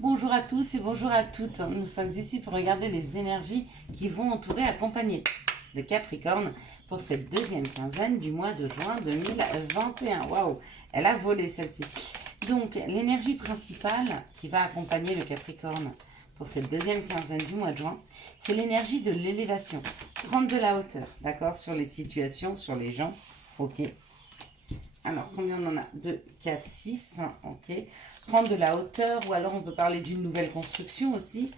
Bonjour à tous et bonjour à toutes. Nous sommes ici pour regarder les énergies qui vont entourer, accompagner le Capricorne pour cette deuxième quinzaine du mois de juin 2021. Waouh, elle a volé celle-ci. Donc, l'énergie principale qui va accompagner le Capricorne pour cette deuxième quinzaine du mois de juin, c'est l'énergie de l'élévation. Prendre de la hauteur, d'accord, sur les situations, sur les gens. Ok. Alors, combien on en a 2, 4, 6. Ok. Prendre de la hauteur, ou alors on peut parler d'une nouvelle construction aussi,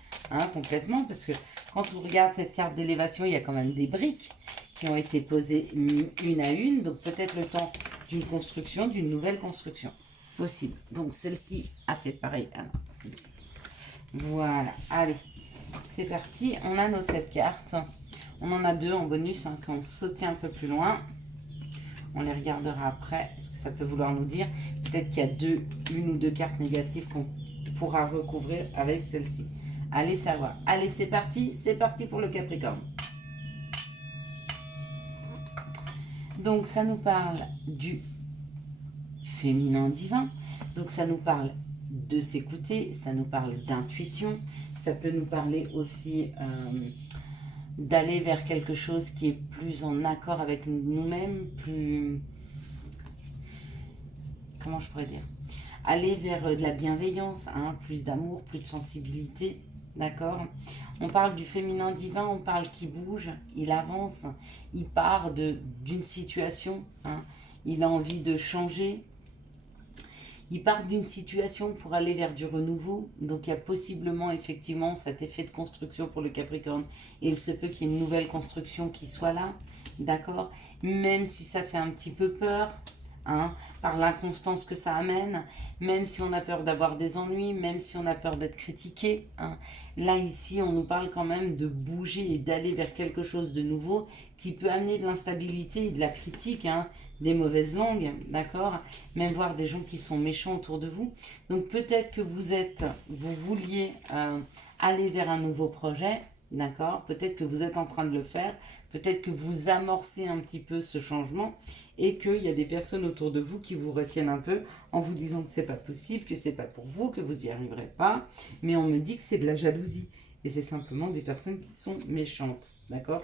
complètement, parce que quand on regarde cette carte d'élévation, il y a quand même des briques qui ont été posées une à une, donc peut-être le temps d'une construction, d'une nouvelle construction. Possible. Donc, celle-ci a fait pareil. Ah non, celle-ci. Voilà, allez, c'est parti. On a nos 7 cartes. On en a 2 en bonus qui ont sauté un peu plus loin. On les regardera après, ce que ça peut vouloir nous dire. Peut-être qu'il y a une ou deux cartes négatives qu'on pourra recouvrir avec celle-ci. Allez savoir. Allez, c'est parti pour le Capricorne. Donc, ça nous parle du féminin divin. Donc, ça nous parle de s'écouter, ça nous parle d'intuition. Ça peut nous parler aussi d'aller vers quelque chose qui est plus en accord avec nous-mêmes, plus... Comment je pourrais dire, aller vers de la bienveillance, plus d'amour, plus de sensibilité, d'accord. On parle du féminin divin, on parle qu'il bouge, il avance, il part d'une situation, il a envie de changer, il part d'une situation pour aller vers du renouveau. Donc il y a possiblement effectivement cet effet de construction pour le Capricorne, et il se peut qu'il y ait une nouvelle construction qui soit là, d'accord, même si ça fait un petit peu peur, par l'inconstance que ça amène, même si on a peur d'avoir des ennuis, même si on a peur d'être critiqué. Là, ici, on nous parle quand même de bouger et d'aller vers quelque chose de nouveau qui peut amener de l'instabilité et de la critique, des mauvaises langues, d'accord. Même voir des gens qui sont méchants autour de vous. Donc peut-être que vous vouliez aller vers un nouveau projet, d'accord. Peut-être que vous êtes en train de le faire, peut-être que vous amorcez un petit peu ce changement, et qu'il y a des personnes autour de vous qui vous retiennent un peu en vous disant que c'est pas possible, que c'est pas pour vous, que vous n'y arriverez pas. Mais on me dit que c'est de la jalousie, et c'est simplement des personnes qui sont méchantes, d'accord.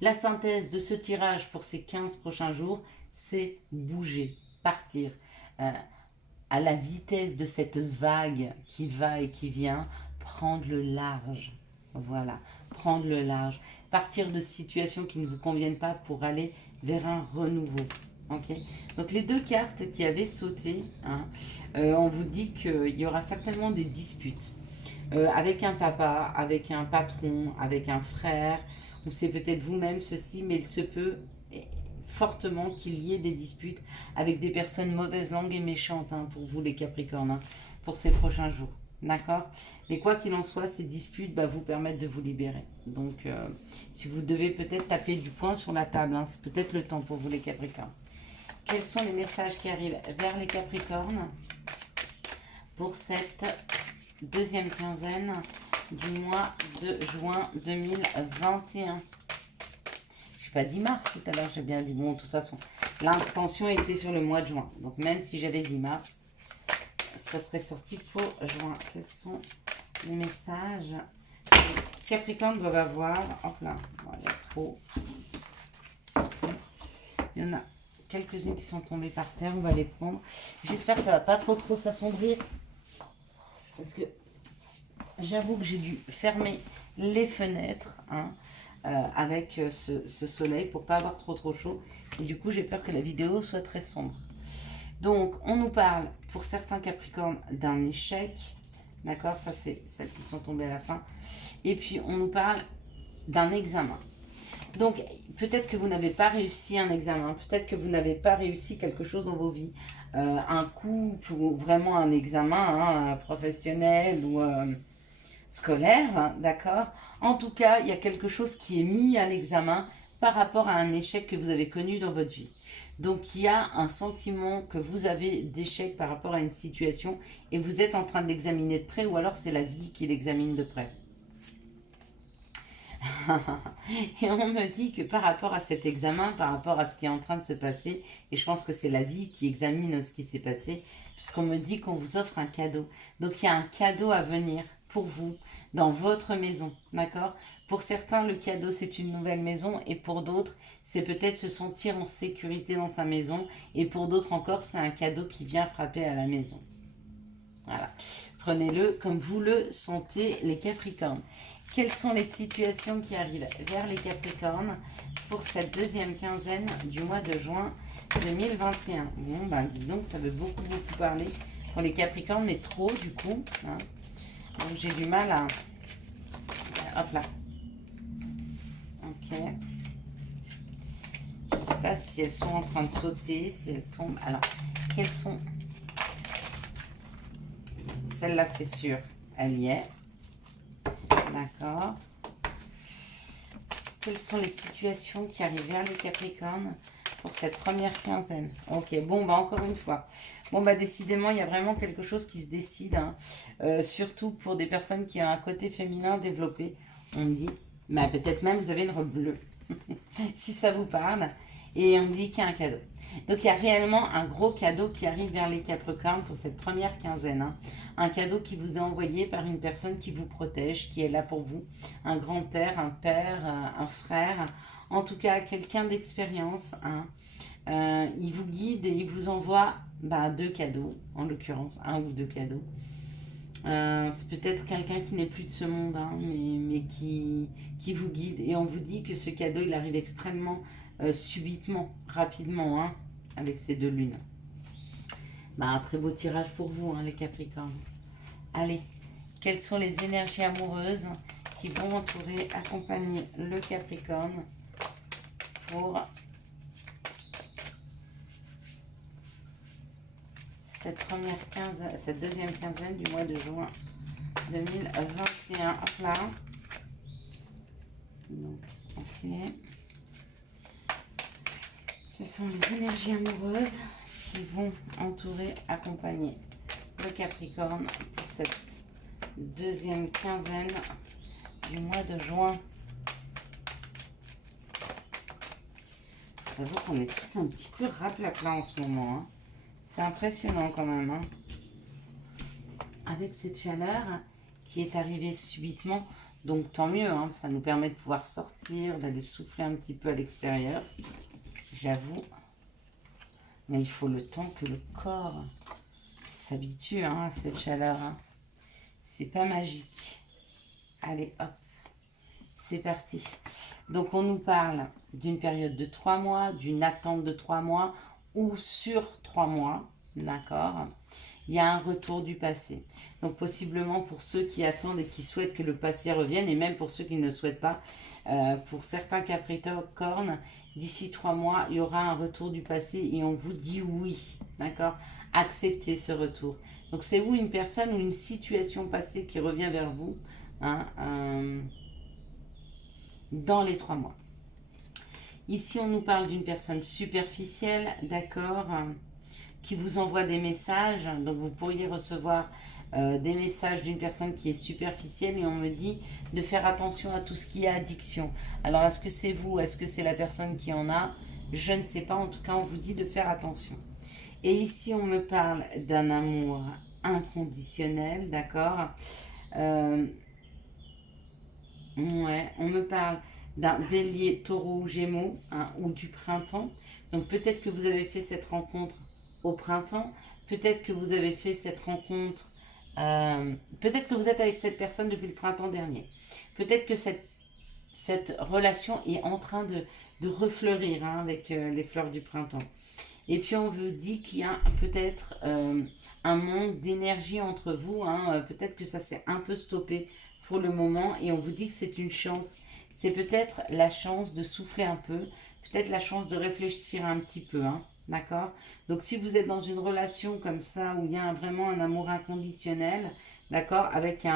La synthèse de ce tirage pour ces 15 prochains jours, c'est bouger, partir à la vitesse de cette vague qui va et qui vient, prendre le large. Voilà, prendre le large. Partir de situations qui ne vous conviennent pas pour aller vers un renouveau. Ok. Donc les deux cartes qui avaient sauté, on vous dit qu'il y aura certainement des disputes. Avec un papa, avec un patron, avec un frère, ou c'est peut-être vous-même ceci, mais il se peut fortement qu'il y ait des disputes avec des personnes mauvaises langues et méchantes, pour vous les Capricornes, pour ces prochains jours. D'accord. Mais quoi qu'il en soit, ces disputes vous permettent de vous libérer. Donc, si vous devez peut-être taper du poing sur la table, c'est peut-être le temps pour vous les Capricornes. Quels sont les messages qui arrivent vers les Capricornes pour cette deuxième quinzaine du mois de juin 2021? Je n'ai pas dit mars tout à l'heure, j'ai bien dit. Bon, de toute façon, l'intention était sur le mois de juin. Donc, même si j'avais dit mars, ça serait sorti pour juin. Quels sont les messages que les Capricornes doivent avoir? Hop là, il y a trop. Il y en a quelques-unes qui sont tombées par terre, on va les prendre. J'espère que ça ne va pas trop s'assombrir. Parce que j'avoue que j'ai dû fermer les fenêtres avec ce soleil pour pas avoir trop chaud. Et du coup, j'ai peur que la vidéo soit très sombre. Donc, on nous parle, pour certains Capricornes, d'un échec. D'accord, ça c'est celles qui sont tombées à la fin. Et puis, on nous parle d'un examen. Donc, peut-être que vous n'avez pas réussi un examen. Peut-être que vous n'avez pas réussi quelque chose dans vos vies. Un coup, pour vraiment un examen professionnel ou scolaire, d'accord. En tout cas, il y a quelque chose qui est mis à l'examen par rapport à un échec que vous avez connu dans votre vie. Donc, il y a un sentiment que vous avez d'échec par rapport à une situation et vous êtes en train de l'examiner de près, ou alors c'est la vie qui l'examine de près. Et on me dit que par rapport à cet examen, par rapport à ce qui est en train de se passer, et je pense que c'est la vie qui examine ce qui s'est passé, puisqu'on me dit qu'on vous offre un cadeau. Donc il y a un cadeau à venir pour vous, dans votre maison, d'accord? Pour certains, le cadeau, c'est une nouvelle maison, et pour d'autres, c'est peut-être se sentir en sécurité dans sa maison, et pour d'autres encore, c'est un cadeau qui vient frapper à la maison. Voilà. Prenez-le comme vous le sentez, les Capricornes. Quelles sont les situations qui arrivent vers les Capricornes pour cette deuxième quinzaine du mois de juin 2021? Bon, ben dis donc, ça veut beaucoup parler pour les Capricornes, mais trop du coup. Hein. Donc j'ai du mal à... Hop là. Ok. Je ne sais pas si elles sont en train de sauter, si elles tombent. Alors, quelles sont... Celle-là, c'est sûr, elle y est. D'accord. Quelles sont les situations qui arrivent vers les Capricornes pour cette première quinzaine? Ok, bon, bah encore une fois. Bon, bah décidément, il y a vraiment quelque chose qui se décide. Hein. Surtout pour des personnes qui ont un côté féminin développé. On me dit, bah, peut-être même vous avez une robe bleue. Si ça vous parle. Et on me dit qu'il y a un cadeau. Donc il y a réellement un gros cadeau qui arrive vers les Capricornes pour cette première quinzaine. Hein. Un cadeau qui vous est envoyé par une personne qui vous protège, qui est là pour vous. Un grand-père, un père, un frère. En tout cas, quelqu'un d'expérience. Hein. Il vous guide et il vous envoie deux cadeaux, en l'occurrence, un ou deux cadeaux. C'est peut-être quelqu'un qui n'est plus de ce monde, hein, mais qui vous guide. Et on vous dit que ce cadeau, il arrive extrêmement subitement, rapidement, hein, avec ces deux lunes. Un très beau tirage pour vous, hein, les Capricornes. Allez, quelles sont les énergies amoureuses qui vont entourer, accompagner le Capricorne pour cette deuxième quinzaine du mois de juin 2021. Hop là. Donc, ok. Quelles sont les énergies amoureuses qui vont entourer, accompagner le Capricorne pour cette deuxième quinzaine du mois de juin? J'avoue qu'on est tous un petit peu raplapla en ce moment. Hein. C'est impressionnant quand même. Hein. Avec cette chaleur qui est arrivée subitement. Donc tant mieux, hein, ça nous permet de pouvoir sortir, d'aller souffler un petit peu à l'extérieur. J'avoue. Mais il faut le temps que le corps s'habitue à cette chaleur. Hein. C'est pas magique. Allez, hop. C'est parti. Donc on nous parle d'une période de 3 mois, d'une attente de 3 mois ou sur 3 mois. D'accord. Il y a un retour du passé. Donc possiblement pour ceux qui attendent et qui souhaitent que le passé revienne, et même pour ceux qui ne le souhaitent pas, pour certains Capricornes, d'ici 3 mois, il y aura un retour du passé et on vous dit oui. D'accord. Acceptez ce retour. Donc c'est une personne ou une situation passée qui revient vers vous hein, dans les 3 mois. Ici, on nous parle d'une personne superficielle, d'accord, qui vous envoie des messages. Donc, vous pourriez recevoir des messages d'une personne qui est superficielle et on me dit de faire attention à tout ce qui est addiction. Alors, est-ce que c'est vous? Est-ce que c'est la personne qui en a? Je ne sais pas. En tout cas, on vous dit de faire attention. Et ici, on me parle d'un amour inconditionnel, d'accord. Ouais, on me parle d'un bélier, taureau ou gémeaux, hein, ou du printemps. Donc peut-être que vous avez fait cette rencontre au printemps, peut-être que vous avez fait cette rencontre, peut-être que vous êtes avec cette personne depuis le printemps dernier. Peut-être que cette relation est en train de refleurir hein, avec les fleurs du printemps. Et puis on vous dit qu'il y a peut-être un manque d'énergie entre vous, hein, peut-être que ça s'est un peu stoppé pour le moment et on vous dit que c'est une chance. C'est peut-être la chance de souffler un peu, peut-être la chance de réfléchir un petit peu, hein, d'accord? Donc si vous êtes dans une relation comme ça où il y a vraiment un amour inconditionnel, d'accord, avec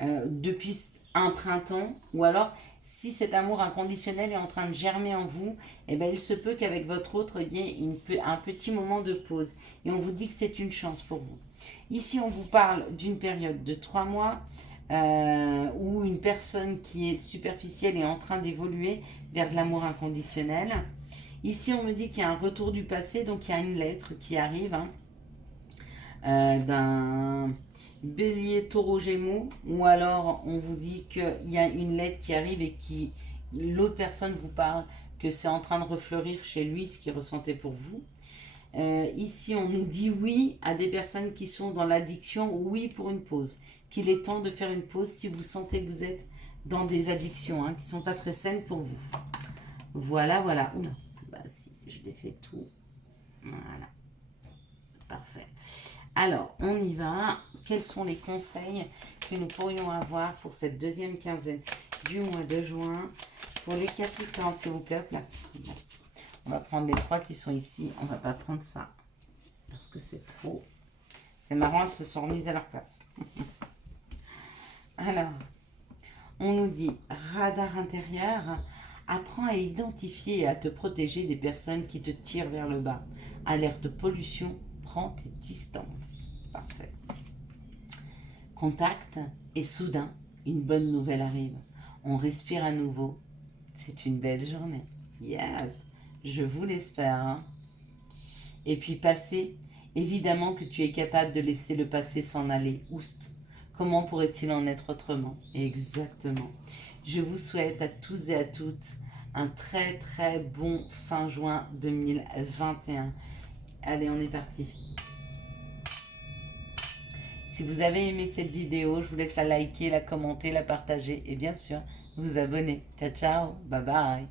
depuis un printemps, ou alors si cet amour inconditionnel est en train de germer en vous, eh ben, il se peut qu'avec votre autre, il y ait un petit moment de pause. Et on vous dit que c'est une chance pour vous. Ici, on vous parle d'une période de 3 mois. ou une personne qui est superficielle est en train d'évoluer vers de l'amour inconditionnel. Ici, on me dit qu'il y a un retour du passé, donc il y a une lettre qui arrive hein, d'un bélier taureau gémeaux, ou alors on vous dit qu'il y a une lettre qui arrive et qui l'autre personne vous parle que c'est en train de refleurir chez lui ce qu'il ressentait pour vous. Ici, on nous dit oui à des personnes qui sont dans l'addiction, oui pour une pause. Qu'il est temps de faire une pause si vous sentez que vous êtes dans des addictions hein, qui ne sont pas très saines pour vous. Voilà, voilà. Oula, bah si, je défais tout. Voilà. Parfait. Alors, on y va. Quels sont les conseils que nous pourrions avoir pour cette deuxième quinzaine du mois de juin pour les Capricornes, s'il vous plaît. Hop là. Bon. On va prendre les 3 qui sont ici. On va pas prendre ça parce que c'est trop. C'est marrant, elles se sont remises à leur place. Alors, on nous dit radar intérieur. Apprends à identifier et à te protéger des personnes qui te tirent vers le bas. Alerte pollution, prends tes distances. Parfait. Contact et soudain, une bonne nouvelle arrive. On respire à nouveau. C'est une belle journée. Yes, je vous l'espère. Hein. Et puis passer, évidemment que tu es capable de laisser le passé s'en aller. Oust. Comment pourrait-il en être autrement? Exactement. Je vous souhaite à tous et à toutes un très très bon fin juin 2021. Allez, on est parti. Si vous avez aimé cette vidéo, je vous laisse la liker, la commenter, la partager et bien sûr vous abonner. Ciao ciao, bye bye.